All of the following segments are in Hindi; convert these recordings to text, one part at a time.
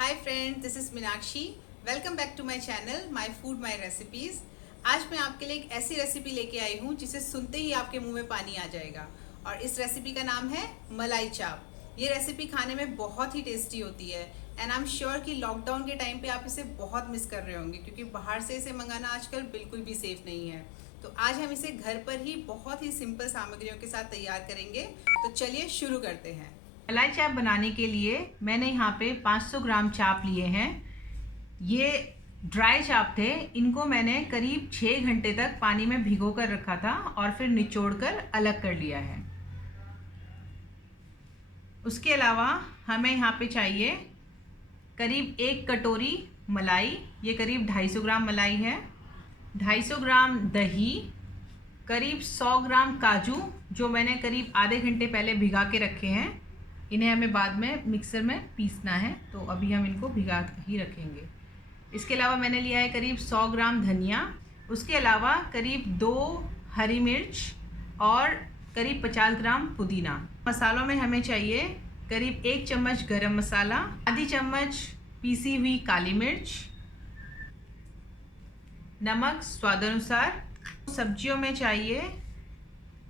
Hi friend, this is Meenakshi. Welcome back to my channel my food my recipes. आज मैं आपके लिए एक ऐसी रेसिपी लेके आई हूँ जिसे सुनते ही आपके मुंह में पानी आ जाएगा। और इस रेसिपी का नाम है मलाई चाप। ये रेसिपी खाने में बहुत ही टेस्टी होती है एंड आई एम श्योर कि लॉकडाउन के टाइम पे आप इसे बहुत मिस कर रहे होंगे, क्योंकि बाहर से इसे मंगाना आजकल बिल्कुल भी सेफ नहीं है। तो आज हम इसे घर पर ही बहुत ही सिंपल सामग्रियों के साथ तैयार करेंगे। तो चलिए शुरू करते हैं। मलाई चाप बनाने के लिए मैंने यहाँ पे 500 ग्राम चाप लिए हैं। ये ड्राई चाप थे। इनको मैंने करीब 6 घंटे तक पानी में भिगो कर रखा था और फिर निचोड़ कर अलग कर लिया है। उसके अलावा हमें यहाँ पे चाहिए करीब 1 कटोरी मलाई। ये करीब 250 ग्राम मलाई है। 250 ग्राम दही, करीब 100 ग्राम काजू जो मैंने करीब आधे घंटे पहले भिगा के रखे हैं। इन्हें हमें बाद में मिक्सर में पीसना है, तो अभी हम इनको भिगा ही रखेंगे। इसके अलावा मैंने लिया है करीब 100 ग्राम धनिया। उसके अलावा करीब 2 हरी मिर्च और करीब 50 ग्राम पुदीना। मसालों में हमें चाहिए करीब 1 चम्मच गरम मसाला, आधी चम्मच पीसी हुई काली मिर्च, नमक स्वादानुसार। सब्जियों में चाहिए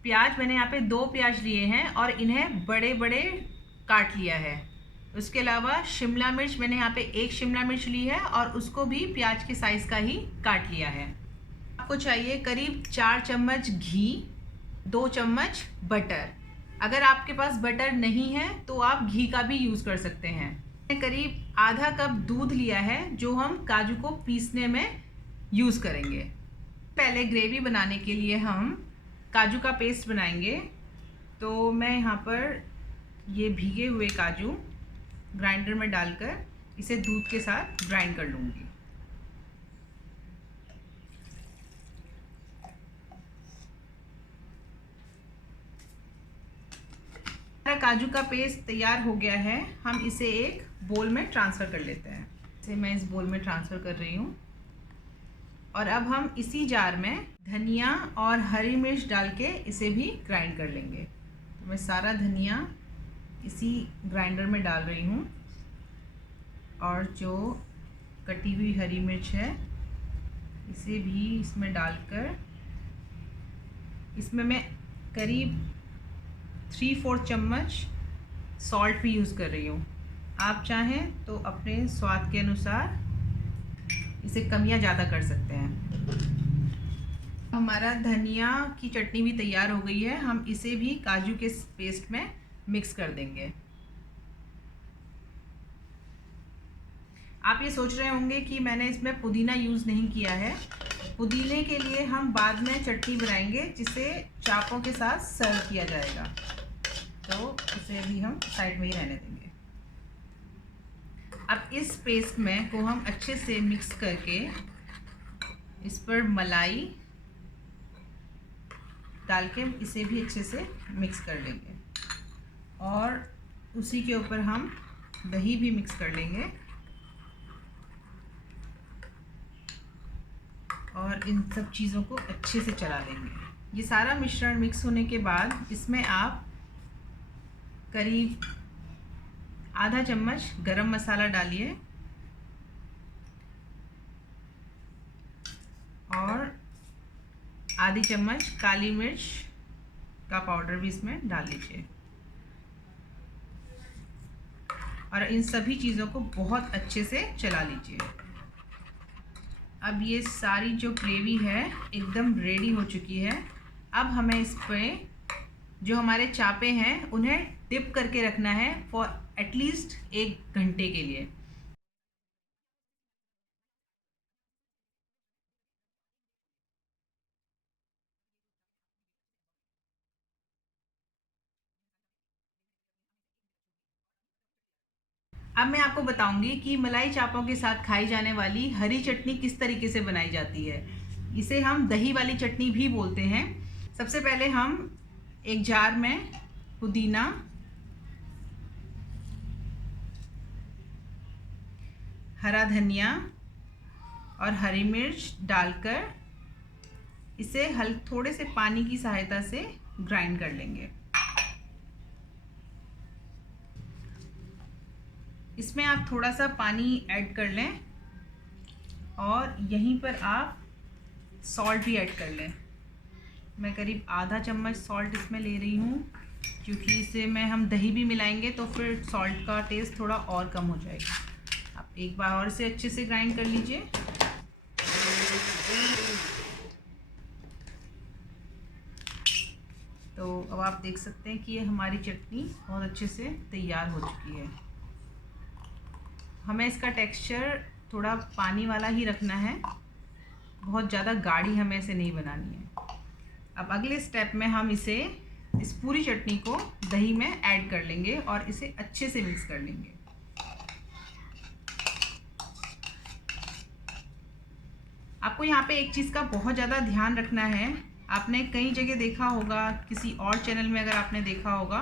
प्याज। मैंने यहाँ पे 2 प्याज लिए हैं और इन्हें बड़े बड़े काट लिया है। उसके अलावा शिमला मिर्च, मैंने यहाँ पे 1 शिमला मिर्च ली है और उसको भी प्याज के साइज़ का ही काट लिया है। आपको चाहिए करीब 4 चम्मच घी, 2 चम्मच बटर। अगर आपके पास बटर नहीं है तो आप घी का भी यूज़ कर सकते हैं। मैंने करीब आधा कप दूध लिया है जो हम काजू को पीसने में यूज़ करेंगे। पहले ग्रेवी बनाने के लिए हम काजू का पेस्ट बनाएंगे। तो मैं यहाँ पर ये भीगे हुए काजू ग्राइंडर में डालकर इसे दूध के साथ ग्राइंड कर लूँगी। हमारा काजू का पेस्ट तैयार हो गया है। हम इसे एक बोल में ट्रांसफ़र कर लेते हैं। इसे मैं इस बोल में ट्रांसफ़र कर रही हूँ। और अब हम इसी जार में धनिया और हरी मिर्च डाल के इसे भी ग्राइंड कर लेंगे। तो मैं सारा धनिया इसी ग्राइंडर में डाल रही हूँ और जो कटी हुई हरी मिर्च है इसे भी इसमें डालकर इसमें मैं करीब 3/4 चम्मच सॉल्ट भी यूज़ कर रही हूँ। आप चाहें तो अपने स्वाद के अनुसार इसे कम या ज़्यादा कर सकते हैं। हमारा धनिया की चटनी भी तैयार हो गई है। हम इसे भी काजू के पेस्ट में मिक्स कर देंगे। आप ये सोच रहे होंगे कि मैंने इसमें पुदीना यूज़ नहीं किया है। पुदीने के लिए हम बाद में चटनी बनाएंगे जिसे चापों के साथ सर्व किया जाएगा, तो इसे भी हम साइड में ही रहने देंगे। अब इस पेस्ट में को हम अच्छे से मिक्स करके इस पर मलाई डाल के इसे भी अच्छे से मिक्स कर लेंगे और उसी के ऊपर हम दही भी मिक्स कर लेंगे और इन सब चीज़ों को अच्छे से चला लेंगे। ये सारा मिश्रण मिक्स होने के बाद इसमें आप करीब आधा चम्मच गरम मसाला डालिए और आधी चम्मच काली मिर्च का पाउडर भी इसमें डाल लीजिए और इन सभी चीज़ों को बहुत अच्छे से चला लीजिए। अब ये सारी जो ग्रेवी है एकदम रेडी हो चुकी है। अब हमें इस पे जो हमारे चापे हैं उन्हें डिप करके रखना है फॉर एटलीस्ट 1 घंटे के लिए। अब मैं आपको बताऊंगी कि मलाई चापों के साथ खाई जाने वाली हरी चटनी किस तरीके से बनाई जाती है। इसे हम दही वाली चटनी भी बोलते हैं। सबसे पहले हम एक जार में पुदीना, हरा धनिया और हरी मिर्च डालकर इसे थोड़े से पानी की सहायता से ग्राइंड कर लेंगे। इसमें आप थोड़ा सा पानी ऐड कर लें और यहीं पर आप सॉल्ट भी ऐड कर लें। मैं करीब आधा चम्मच सॉल्ट इसमें ले रही हूँ, क्योंकि इसे में हम दही भी मिलाएंगे तो फिर सॉल्ट का टेस्ट थोड़ा और कम हो जाएगा। आप एक बार और से अच्छे से ग्राइंड कर लीजिए। तो अब आप देख सकते हैं कि ये हमारी चटनी बहुत अच्छे से तैयार हो चुकी है। हमें इसका टेक्सचर थोड़ा पानी वाला ही रखना है, बहुत ज़्यादा गाढ़ी हमें इसे नहीं बनानी है। अब अगले स्टेप में हम इस पूरी चटनी को दही में ऐड कर लेंगे और इसे अच्छे से मिक्स कर लेंगे। आपको यहाँ पे एक चीज़ का बहुत ज़्यादा ध्यान रखना है। आपने कई जगह देखा होगा, किसी और चैनल में अगर आपने देखा होगा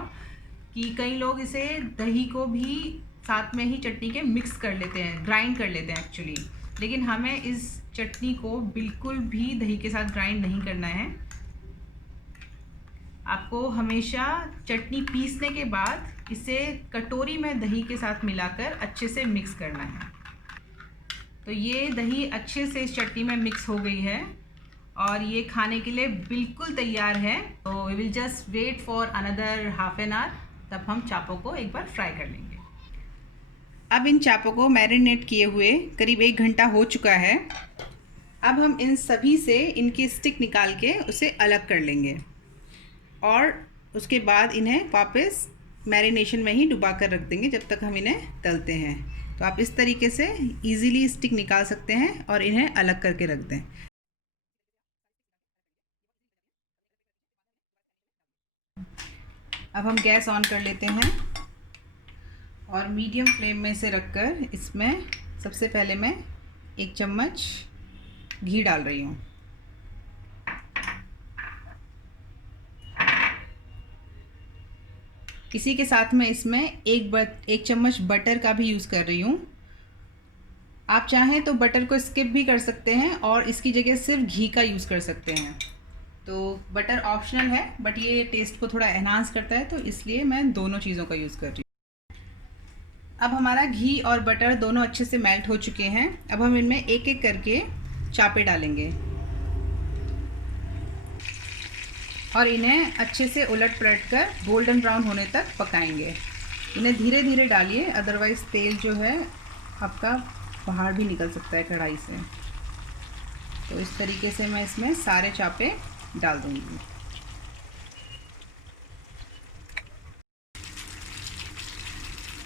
कि कई लोग इसे दही को भी साथ में ही चटनी के मिक्स कर लेते हैं, ग्राइंड कर लेते हैं एक्चुअली। लेकिन हमें इस चटनी को बिल्कुल भी दही के साथ ग्राइंड नहीं करना है। आपको हमेशा चटनी पीसने के बाद इसे कटोरी में दही के साथ मिलाकर अच्छे से मिक्स करना है। तो ये दही अच्छे से इस चटनी में मिक्स हो गई है और ये खाने के लिए बिल्कुल तैयार है। तो we will just wait for another half an hour, तब हम चापों को एक बार फ्राई कर लेंगे। अब इन चापों को मैरिनेट किए हुए करीब 1 घंटा हो चुका है। अब हम इन सभी से इनकी स्टिक निकाल के उसे अलग कर लेंगे और उसके बाद इन्हें वापस मैरिनेशन में ही डुबा कर रख देंगे जब तक हम इन्हें तलते हैं। तो आप इस तरीके से इजीली स्टिक निकाल सकते हैं और इन्हें अलग करके रख दें। अब हम गैस ऑन कर लेते हैं और मीडियम फ्लेम में से रखकर इसमें सबसे पहले मैं 1 चम्मच घी डाल रही हूँ। इसी के साथ में इसमें एक चम्मच बटर का भी यूज़ कर रही हूँ। आप चाहें तो बटर को स्किप भी कर सकते हैं और इसकी जगह सिर्फ घी का यूज़ कर सकते हैं। तो बटर ऑप्शनल है, बट ये टेस्ट को थोड़ा एनहांस करता है, तो इसलिए मैं दोनों चीज़ों का यूज़ कर रही हूँ। अब हमारा घी और बटर दोनों अच्छे से मेल्ट हो चुके हैं। अब हम इनमें एक एक करके चापे डालेंगे और इन्हें अच्छे से उलट पलट कर गोल्डन ब्राउन होने तक पकाएंगे। इन्हें धीरे धीरे डालिए, अदरवाइज़ तेल जो है आपका बाहर भी निकल सकता है कढ़ाई से। तो इस तरीके से मैं इसमें सारे चापे डाल दूंगी।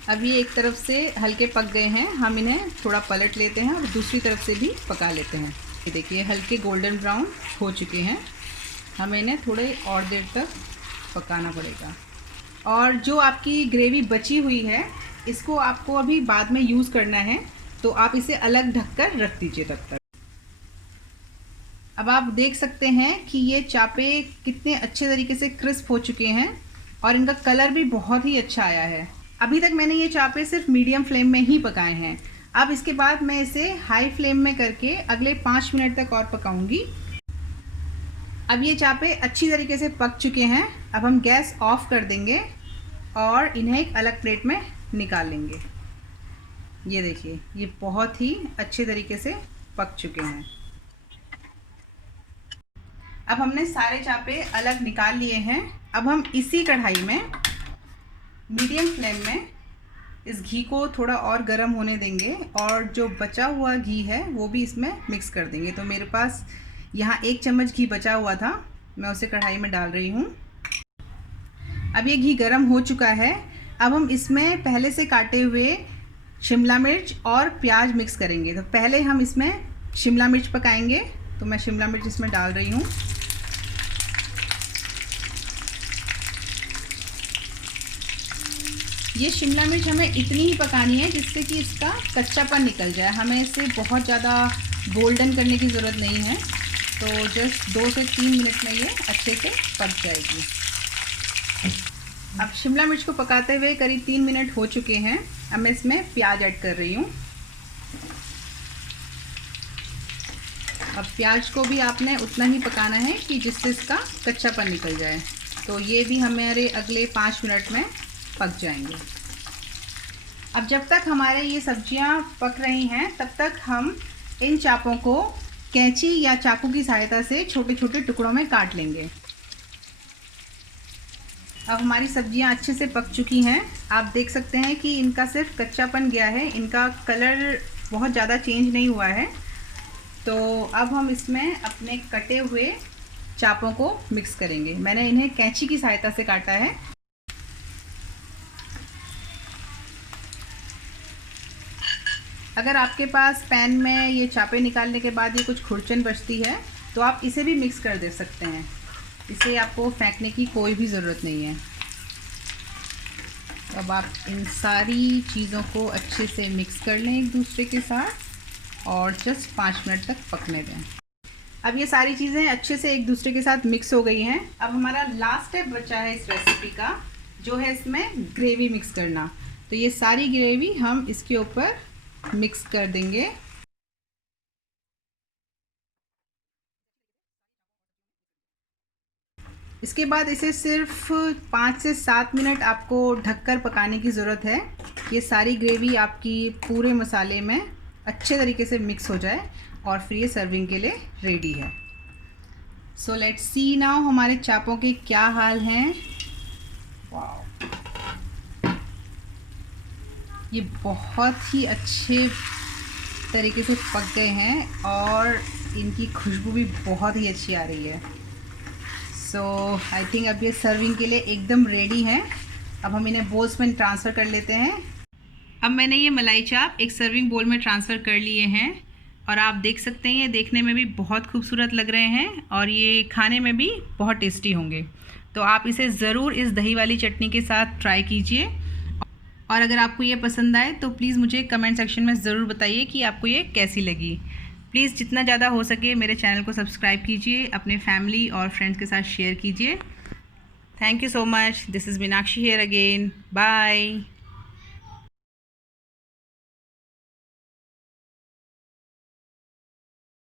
अब ये एक तरफ से हल्के पक गए हैं, हम इन्हें थोड़ा पलट लेते हैं और दूसरी तरफ से भी पका लेते हैं। ये देखिए हल्के गोल्डन ब्राउन हो चुके हैं। हमें इन्हें थोड़े और देर तक पकाना पड़ेगा। और जो आपकी ग्रेवी बची हुई है इसको आपको अभी बाद में यूज़ करना है, तो आप इसे अलग ढककर रख दीजिए तब तक। अब आप देख सकते हैं कि ये चापे कितने अच्छे तरीके से क्रिस्प हो चुके हैं और इनका कलर भी बहुत ही अच्छा आया है। अभी तक मैंने ये चापे सिर्फ मीडियम फ्लेम में ही पकाए हैं। अब इसके बाद मैं इसे हाई फ्लेम में करके अगले 5 मिनट तक और पकाऊंगी। अब ये चापे अच्छी तरीके से पक चुके हैं। अब हम गैस ऑफ कर देंगे और इन्हें एक अलग प्लेट में निकाल लेंगे। ये देखिए ये बहुत ही अच्छे तरीके से पक चुके हैं। अब हमने सारे चापे अलग निकाल लिए हैं। अब हम इसी कढ़ाई में मीडियम फ्लेम में इस घी को थोड़ा और गर्म होने देंगे और जो बचा हुआ घी है वो भी इसमें मिक्स कर देंगे। तो मेरे पास यहाँ 1 चम्मच घी बचा हुआ था, मैं उसे कढ़ाई में डाल रही हूँ। अब ये घी गर्म हो चुका है। अब हम इसमें पहले से काटे हुए शिमला मिर्च और प्याज मिक्स करेंगे। तो पहले हम इसमें शिमला मिर्च पकाएंगे, तो मैं शिमला मिर्च इसमें डाल रही हूँ। ये शिमला मिर्च हमें इतनी ही पकानी है जिससे कि इसका कच्चापन निकल जाए। हमें इसे बहुत ज़्यादा गोल्डन करने की ज़रूरत नहीं है। तो जस्ट 2 से 3 मिनट में ये अच्छे से पक जाएगी। अब शिमला मिर्च को पकाते हुए करीब 3 मिनट हो चुके हैं। अब मैं इसमें प्याज ऐड कर रही हूँ। अब प्याज को भी आपने उतना ही पकाना है कि जिससे इसका कच्चापन निकल जाए। तो ये भी हमारे अगले 5 मिनट में पक जाएंगे। अब जब तक हमारे ये सब्जियां पक रही हैं तब तक हम इन चापों को कैंची या चाकू की सहायता से छोटे छोटे टुकड़ों में काट लेंगे। अब हमारी सब्जियां अच्छे से पक चुकी हैं। आप देख सकते हैं कि इनका सिर्फ कच्चापन गया है, इनका कलर बहुत ज़्यादा चेंज नहीं हुआ है। तो अब हम इसमें अपने कटे हुए चापों को मिक्स करेंगे। मैंने इन्हें कैंची की सहायता से काटा है। अगर आपके पास पैन में ये चापे निकालने के बाद ये कुछ खुरचन बचती है तो आप इसे भी मिक्स कर दे सकते हैं। इसे आपको फेंकने की कोई भी ज़रूरत नहीं है। अब आप इन सारी चीज़ों को अच्छे से मिक्स कर लें एक दूसरे के साथ और जस्ट 5 मिनट तक पकने दें। अब ये सारी चीज़ें अच्छे से एक दूसरे के साथ मिक्स हो गई हैं। अब हमारा लास्ट स्टेप बचा है इस रेसिपी का, जो है इसमें ग्रेवी मिक्स करना। तो ये सारी ग्रेवी हम इसके ऊपर मिक्स कर देंगे। इसके बाद इसे सिर्फ 5 से 7 मिनट आपको ढककर पकाने की ज़रूरत है। ये सारी ग्रेवी आपकी पूरे मसाले में अच्छे तरीके से मिक्स हो जाए और फिर ये सर्विंग के लिए रेडी है। सो लेट्स सी नाउ हमारे चापों के क्या हाल हैं। वाओ, ये बहुत ही अच्छे तरीके से पक गए हैं और इनकी खुशबू भी बहुत ही अच्छी आ रही है। सो आई थिंक अब ये सर्विंग के लिए एकदम रेडी हैं। अब हम इन्हें बोल्स में ट्रांसफ़र कर लेते हैं। अब मैंने ये मलाई चाप एक सर्विंग बोल में ट्रांसफ़र कर लिए हैं और आप देख सकते हैं ये देखने में भी बहुत खूबसूरत लग रहे हैं और ये खाने में भी बहुत टेस्टी होंगे। तो आप इसे ज़रूर इस दही वाली चटनी के साथ ट्राई कीजिए और अगर आपको ये पसंद आए तो प्लीज़ मुझे कमेंट सेक्शन में ज़रूर बताइए कि आपको ये कैसी लगी। प्लीज़ जितना ज़्यादा हो सके मेरे चैनल को सब्सक्राइब कीजिए, अपने फैमिली और फ्रेंड्स के साथ शेयर कीजिए। Thank you so much. This is Meenakshi here again. Bye.